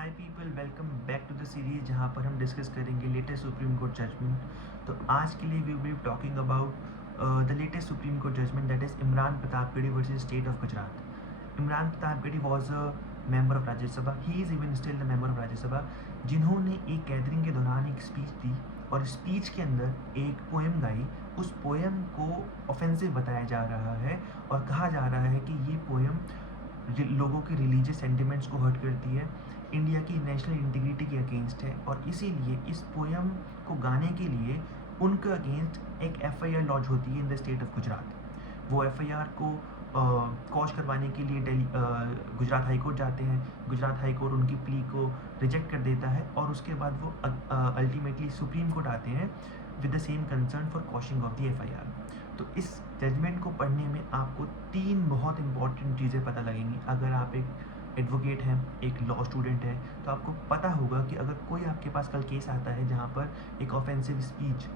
Hi people, welcome back to the series जहाँ पर हम डिस्कस करेंगे लेटेस्ट सुप्रीम कोर्ट जजमेंट। तो आज के लिए we will be talking about the latest supreme court judgment, that is Imran Pratapgarhi versus state of Gujarat. Imran Pratapgarhi was a member of Rajya Sabha, he is even still the member of Rajya Sabha, जिन्होंने एक gathering के दौरान एक speech दी और स्पीच के अंदर एक पोएम गाई। उस पोएम को ऑफेंसिव बताया जा रहा है और कहा जा रहा है कि ये पोएम लोगों के रिलीजियस सेंटिमेंट्स को हर्ट करती है, इंडिया की नेशनल इंटीग्रिटी के अगेंस्ट है, और इसीलिए इस पोएम को गाने के लिए उनके अगेंस्ट एक एफआईआर लॉन्च होती है in the state of Gujarat. वो एफआईआर को कॉज करवाने के लिए गुजरात हाई कोर्ट जाते हैं। गुजरात हाई कोर्ट उनकी प्ली को रिजेक्ट कर देता है और उसके बाद वो अल्टीमेटली सुप्रीम कोर्ट आते हैं with the same concern for quashing of the FIR. तो इस जजमेंट को पढ़ने में आपको तीन बहुत इंपॉर्टेंट चीज़ें पता लगेंगी। अगर आप एक एडवोकेट हैं, एक लॉ स्टूडेंट है, तो आपको पता होगा कि अगर कोई आपके पास कल केस आता है जहाँ पर एक ऑफेंसिव स्पीच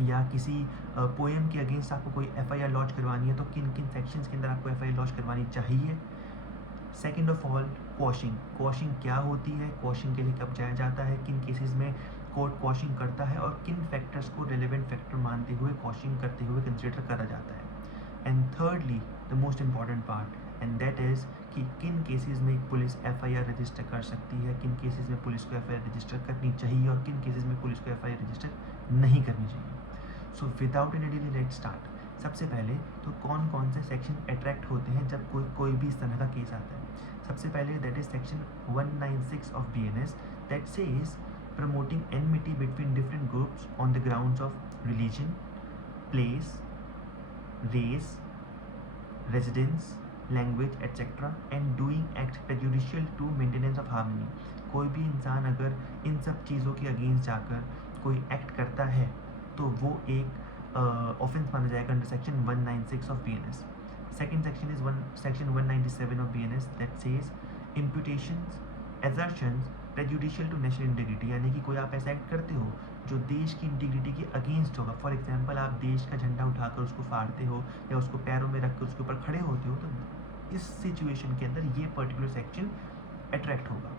या किसी पोएम के अगेंस्ट आपको कोई एफआईआर लॉन्च करवानी है, तो किन किन सेक्शंस के अंदर आपको एफआईआर लॉन्च करवानी चाहिए। सेकेंड ऑफ ऑल, क्वॉशिंग क्या होती है, क्वॉशिंग के लिए कब जाया जाता है, किन केसेस में कोर्ट क्वॉशिंग करता है और किन फैक्टर्स को रेलेवेंट फैक्टर मानते हुए क्वॉशिंग करते हुए कंसिडर करा जाता है। And thirdly, the most important part, and that is कि किन केसेस में पुलिस एफआईआर रजिस्टर कर सकती है, किन केसेस में पुलिस को एफआईआर रजिस्टर करनी चाहिए और किन केसेस में पुलिस को एफआईआर रजिस्टर नहीं करनी चाहिए। So without any delay let's start. सबसे पहले तो कौन कौन से सेक्शन अट्रैक्ट होते हैं जब कोई भी इस तरह का केस आता है। सबसे पहले that is section 196 of BNS, that says promoting enmity between different groups on the grounds of religion, place, race, residence, language, etc. and doing acts prejudicial to maintenance of harmony। कोई भी इंसान अगर इन सब चीज़ों के अगेंस्ट जाकर कोई act करता है तो वो एक ऑफेंस माना जाएगा under section 196 of BNS. Second section is section 197 of BNS, that says imputations, assertions prejudicial to national integrity, यानी कि कोई आप ऐसा एक्ट करते हो जो देश की इंटीग्रिटी के अगेंस्ट होगा। फॉर एग्जांपल, आप देश का झंडा उठाकर उसको फाड़ते हो या उसको पैरों में रख कर उसके ऊपर खड़े होते हो, तो इस सिचुएशन के अंदर ये पर्टिकुलर सेक्शन अट्रैक्ट होगा।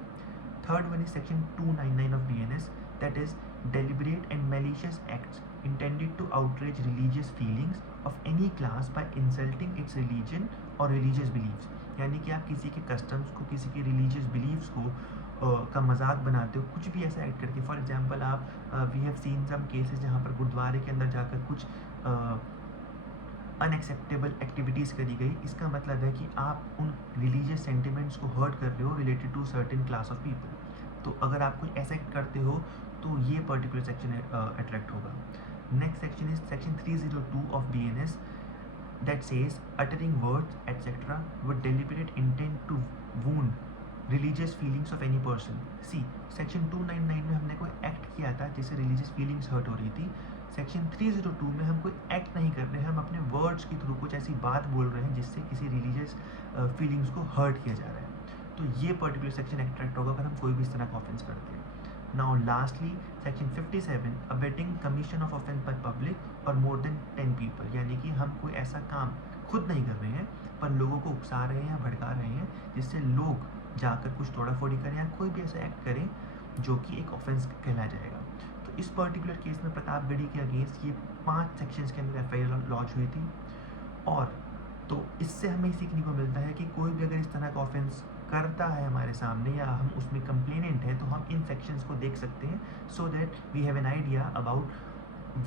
Third one is section 299 of BNS, that is deliberate and malicious acts intended to outrage religious feelings of any class by insulting its religion or religious beliefs। यानी कि आप किसी के customs को, किसी के religious beliefs को का मजाक बनाते हो, कुछ भी ऐसा एक्ट करके। फॉर एग्जांपल, आप we have seen some cases जहाँ पर गुरुद्वारे के अंदर जाकर कुछ अनएक्सेप्टेबल एक्टिविटीज़ करी गई। इसका मतलब है कि आप उन रिलीजियस सेंटिमेंट्स को हर्ट कर रहे हो related to certain class of people. तो अगर आप कोई ऐसा एक्ट करते हो तो ये पर्टिकुलर सेक्शन अट्रैक्ट होगा। Next section is section 302 of BNS, that says uttering words etc with deliberate intent to wound religious feelings of any person। See, section 299 में हमने कोई एक्ट किया था जिससे रिलीजियस फीलिंग्स हर्ट हो रही थी। सेक्शन 302 में हम कोई एक्ट नहीं कर रहे हैं, हम अपने वर्ड्स के थ्रू कुछ ऐसी बात बोल रहे हैं जिससे किसी रिलीजियस फीलिंग्स को हर्ट किया जा रहा है। तो ये पर्टिकुलर सेक्शन अट्रैक्ट होगा अगर हम कोई भी इस तरह का ऑफेंस करते हैं। Now lastly, section 57, abetting commission of offence by public or more than 10 people, यानी कि हम कोई ऐसा काम खुद नहीं कर रहे हैं पर लोगों को उकसा रहे हैं या भड़का रहे हैं जिससे लोग जाकर कुछ तोड़ाफोड़ी करें या कोई भी ऐसा एक्ट करें जो कि एक ऑफेंस कहलाया जाएगा। तो इस पर्टिकुलर केस में प्रतापगढ़ी के अगेंस्ट ये 5 सेक्शंस के अंदर एफआईआर लॉन्च हुई थी। और तो इससे हमें सीखने को मिलता है कि कोई भी अगर इस तरह का ऑफेंस करता है हमारे सामने या हम उसमें कंप्लेनेंट है तो हम इन सेक्शंस को देख सकते हैं, so that we have an idea about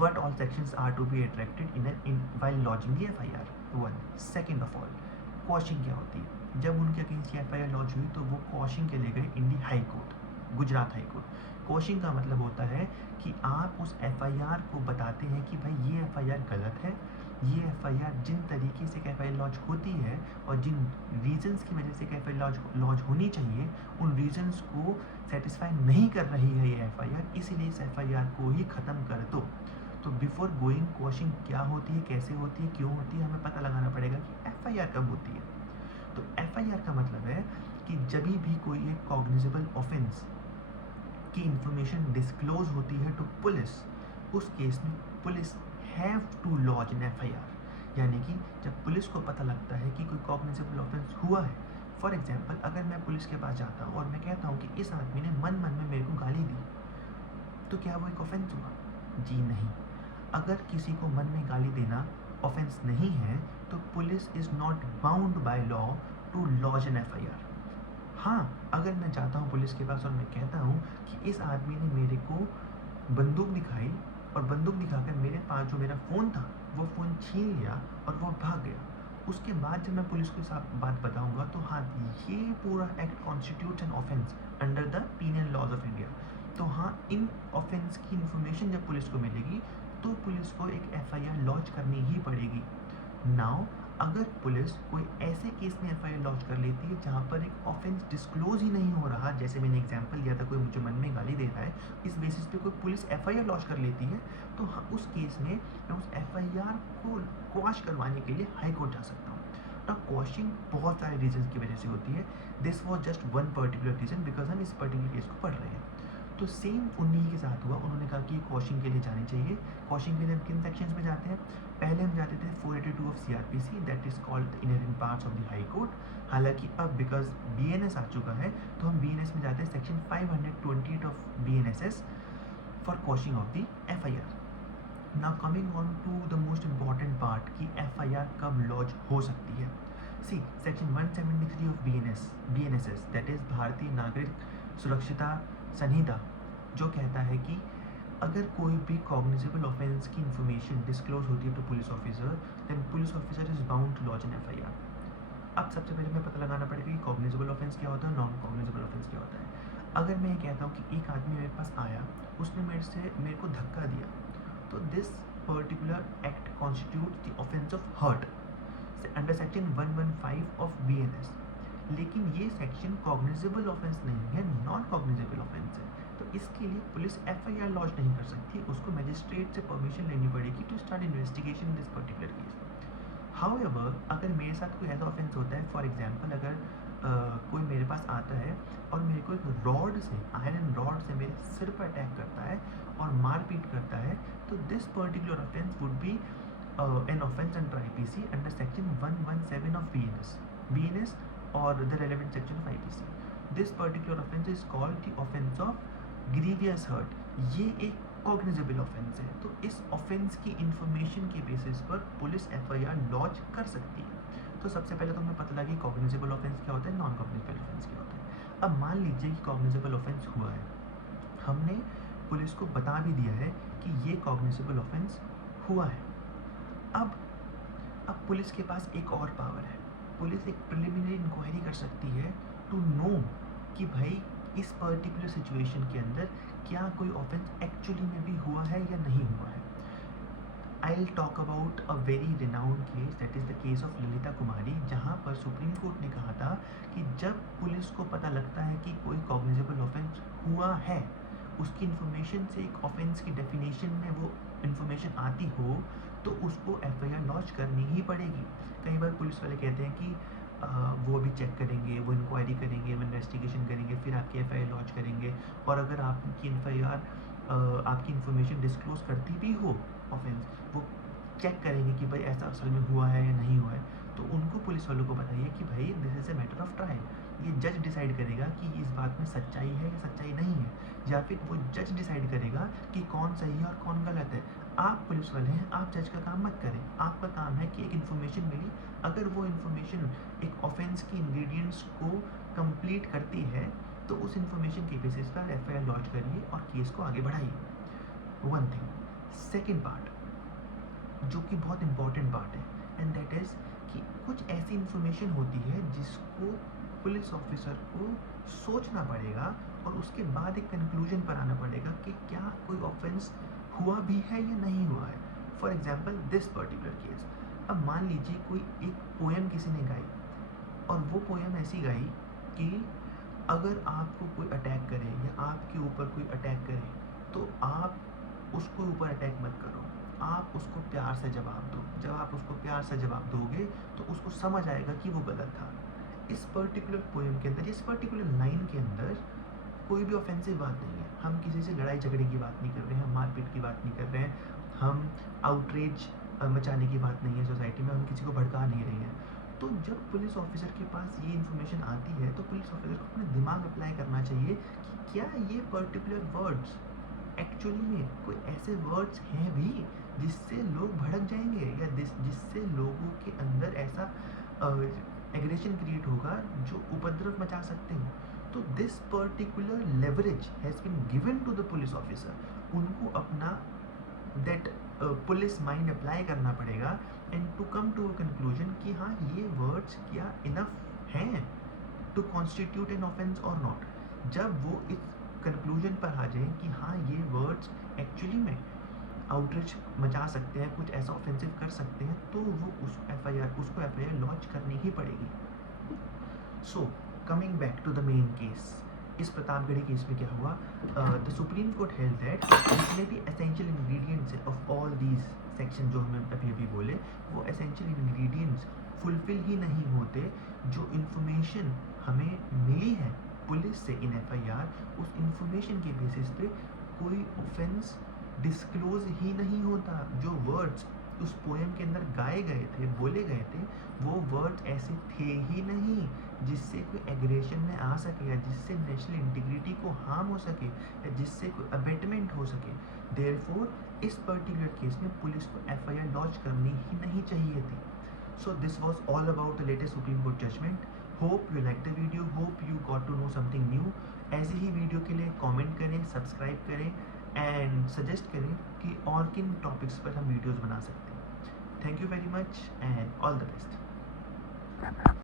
what all sections are to be attracted in while lodging the FIR। One second of all, quashing क्या होती है। जब उनके अगेंस्ट एफआईआर लॉन्च हुई तो वो क्वॉशिंग के लिए गए इंडी high court, Gujarat high court. Quashing का मतलब होता है कि आप उस एफआईआर को बताते हैं कि भाई ये एफआईआर गलत है, ये एफआईआर जिन तरीके से एफआईआर लॉन्च होती है और जिन रीजंस की वजह से एफआईआर लॉन्च होनी चाहिए उन रीजंस को सेटिस्फाई नहीं कर रही है ये एफआईआर, इसीलिए इस एफआईआर को ही ख़त्म कर दो। तो बिफोर गोइंग क्वॉशिंग क्या होती है, कैसे होती है, क्यों होती है, हमें पता लगाना पड़ेगा कि एफआईआर कब होती है। तो एफआईआर का मतलब है कि जब भी कोई एक कॉग्निजेबल ऑफेंस की इंफॉर्मेशन डिस्क्लोज होती है टू पुलिस, उस केस में police have to launch an FIR. यानी कि जब पुलिस को पता लगता है कि कोई कॉग्निजेबल ऑफेंस हुआ है, फॉर एग्जाम्पल अगर मैं पुलिस के पास जाता हूँ और मैं कहता हूँ कि इस आदमी ने मन मन में मेरे को गाली दी, तो क्या वो एक ऑफेंस हुआ? जी नहीं। अगर किसी को मन में गाली देना ऑफेंस नहीं है तो police is not bound by law to lodge an FIR. हाँ, अगर मैं जाता हूँ पुलिस के पास और मैं कहता हूँ कि इस आदमी ने मेरे को बंदूक दिखाई और बंदूक दिखाकर मेरे पास जो मेरा फ़ोन था वो फ़ोन छीन लिया और वो भाग गया, उसके बाद जब मैं पुलिस को साथ बात बताऊंगा तो हाँ, ये पूरा act constitutes an offence under the penal laws of India. तो हाँ, इन ऑफेंस की इन्फॉर्मेशन जब पुलिस को मिलेगी तो पुलिस को एक एफआईआर लॉन्च करनी ही पड़ेगी। नाउ अगर पुलिस कोई ऐसे केस में एफआईआर लॉन्च कर लेती है जहाँ पर एक ऑफेंस डिस्क्लोज ही नहीं हो रहा, जैसे मैंने एग्जांपल दिया था, कोई मुझे मन में गाली दे रहा है, इस बेसिस पे कोई पुलिस एफआईआर लॉन्च कर लेती है, तो हाँ, उस केस में मैं उस एफआईआर को क्वाश करवाने के लिए हाई कोर्ट जा सकता हूँ। ना क्वाशिंग बहुत सारे रीजन की वजह से होती है, this was just one particular reason because हम इस पर्टिकुलर केस को पढ़ रहे हैं। तो सेम उन्हीं के साथ हुआ, उन्होंने कहा कि क्वाशिंग के लिए जानी चाहिए। क्वाशिंग के लिए हम किन सेक्शंस में जाते हैं? पहले हम जाते थे 482 of CrPC, that is called the inherent parts of the high court. हालांकि अब बिकॉज बीएनएस आ चुका है तो हम बीएनएस में जाते हैं section 528 of BNSS for quashing of the FIR. Now coming on to the most important part कि एफआईआर कब लॉन्च हो सकती है। See section 173 of BNSS that is Bharatiya Nagarik सुरक्षिता संहिता, जो कहता है कि अगर कोई भी कॉग्निजेबल ऑफेंस की इन्फॉर्मेशन डिस्क्लोज होती है to police officer, then police officer is bound to launch an FIR. अब सबसे पहले हमें पता लगाना पड़ेगा कि कॉग्निजेबल ऑफेंस क्या होता है, नॉन कॉग्निजेबल ऑफेंस क्या होता है। अगर मैं ये कहता हूँ कि एक आदमी मेरे पास आया, उसने मेरे को धक्का दिया, तो this particular act constitute the offence of hurt under section 115 of BNS. लेकिन ये सेक्शन कॉग्निजेबल ऑफेंस नहीं है, नॉन कॉग्निजेबल ऑफेंस है, तो इसके लिए पुलिस एफआईआर लॉन्च नहीं कर सकती, उसको मजिस्ट्रेट से परमिशन लेनी पड़ेगी to start investigation in this particular case. However अगर मेरे साथ कोई ऐसा ऑफेंस होता है, फॉर एग्जांपल अगर कोई मेरे पास आता है और मेरे को एक रॉड से, आयरन रॉड से मेरे सिर पर अटैक करता है और मारपीट करता है, तो this particular offence would be N offence under IPC under section 117 of BNS or the relevant section of IPC. This particular offence is called the offence of grievous hurt. ये एक cognizable offence है, तो इस offence की information के basis पर police FIR launch कर सकती है। तो सबसे पहले तो हमें पता लगा कि cognizable offence क्या होता है, non cognizable offence क्या होता है। अब मान लीजिए कि cognizable offence हुआ है, हमने पुलिस को बता भी दिया है कि ये cognizable offence हुआ है। अब पुलिस के पास एक और पावर है, पुलिस एक प्रिलिमिनरी इंक्वायरी कर सकती है टू नो कि भाई इस पर्टिकुलर सिचुएशन के अंदर क्या कोई ऑफेंस एक्चुअली में भी हुआ है या नहीं हुआ है। I will talk about a very renowned case, that is the case of Lalita Kumari, जहाँ पर सुप्रीम कोर्ट ने कहा था कि जब पुलिस को पता लगता है कि कोई कॉग्निजेबल ऑफेंस हुआ है, उसकी इन्फॉर्मेशन से एक ऑफेंस की डेफिनेशन में वो इन्फॉर्मेशन आती हो, तो उसको एफआईआर लॉन्च करनी ही पड़ेगी। कई बार पुलिस वाले कहते हैं कि वो अभी चेक करेंगे, वो इंक्वायरी करेंगे, वो इन्वेस्टिगेशन करेंगे, फिर आपकी एफआईआर लॉन्च करेंगे, और अगर आपकी एफआईआर आपकी इन्फॉर्मेशन डिस्क्लोज करती भी हो ऑफेंस, वो चेक करेंगे कि भाई ऐसा असल में हुआ है या नहीं हुआ है। तो उनको पुलिस वालों को बताइए कि भाई this is a matter of trial, ये जज डिसाइड करेगा कि इस बात में सच्चाई है या सच्चाई नहीं है, या फिर वो जज डिसाइड करेगा कि कौन सही है और कौन गलत है। आप पुलिस वाले हैं, आप जज का काम मत करें, आपका काम है कि एक इन्फॉर्मेशन मिली, अगर वो इन्फॉर्मेशन एक ऑफेंस की इंग्रेडिएंट्स को कंप्लीट करती है तो उस इन्फॉर्मेशन के बेसिस पर एफआईआर लॉन्च करिए और केस को आगे बढ़ाइए। One thing. सेकेंड पार्ट जो कि बहुत इंपॉर्टेंट पार्ट है, एंड दैट इज़ कि कुछ ऐसी इन्फॉर्मेशन होती है जिसको पुलिस ऑफिसर को सोचना पड़ेगा और उसके बाद एक कंक्लूजन पर आना पड़ेगा कि क्या कोई ऑफेंस हुआ भी है या नहीं हुआ है। For example this particular case, अब मान लीजिए कोई एक पोएम किसी ने गाई और वो पोएम ऐसी गाई कि अगर आपको कोई अटैक करे या आपके ऊपर कोई अटैक करे तो आप उसको ऊपर अटैक मत करो, आप उसको प्यार से जवाब दो। जब आप उसको प्यार से जवाब दोगे तो उसको समझ आएगा कि वो गलत था। इस पर्टिकुलर पोएम के अंदर, इस पर्टिकुलर लाइन के अंदर कोई भी ऑफेंसिव बात नहीं है, हम किसी से लड़ाई झगड़े की बात नहीं कर रहे हैं, हम मारपीट की बात नहीं कर रहे हैं, हम आउटरीच मचाने की बात नहीं है सोसाइटी में, हम किसी को भड़का नहीं रहे हैं। तो जब पुलिस ऑफिसर के पास ये इन्फॉर्मेशन आती है तो पुलिस ऑफिसर को अपना दिमाग अप्लाई करना चाहिए कि क्या ये पर्टिकुलर वर्ड्स एक्चुअली में कोई ऐसे वर्ड्स हैं भी जिससे लोग भड़क जाएंगे या जिससे लोगों के अंदर ऐसा एग्रेशन क्रिएट होगा जो उपद्रव मचा सकते हो। तो this particular leverage has been given to the police officer. उनको अपना दैट पुलिस माइंड अप्लाई करना पड़ेगा and to come to a conclusion कि हाँ ये वर्ड्स क्या इनफ हैं टू कॉन्स्टिट्यूट एन ऑफेंस और नॉट। जब वो इस कंक्लूजन पर आ जाए कि हाँ ये वर्ड्स एक्चुअली में आउटरीच मचा सकते हैं, कुछ ऐसा ऑफेंसिव कर सकते हैं, तो वो उसको एफ आई आर लॉन्च करनी ही पड़ेगी। So coming back to the main case, इस प्रतापगढ़ी केस में क्या हुआ, the supreme court held that जितने भी essential ingredients of all these section जो हमें अभी बोले, वो एसेंशियल इंग्रेडिएंट्स फुलफिल ही नहीं होते। जो इन्फॉर्मेशन हमें मिली है पुलिस से इन एफ आई आर, उस इंफॉर्मेशन के बेसिस पे कोई ऑफेंस डिस्क्लोज ही नहीं होता। जो वर्ड्स उस पोएम के अंदर गाए गए थे, बोले गए थे, वो वर्ड्स ऐसे थे ही नहीं जिससे कोई एग्रेशन में आ सके या जिससे नेशनल इंटीग्रिटी को हार्म हो सके या जिससे कोई अबेटमेंट हो सके। देयरफॉर इस पर्टिकुलर केस में पुलिस को एफ आई आर लॉन्च करनी ही नहीं चाहिए थी। So this was all about the latest Supreme Court judgment. Hope you liked the video. Hope you got to know something new. ऐसे ही वीडियो के लिए कमेंट करें, सब्सक्राइब करें एंड सजेस्ट करें कि और किन टॉपिक्स पर हम वीडियोस बना सकते हैं। Thank you very much and all the best.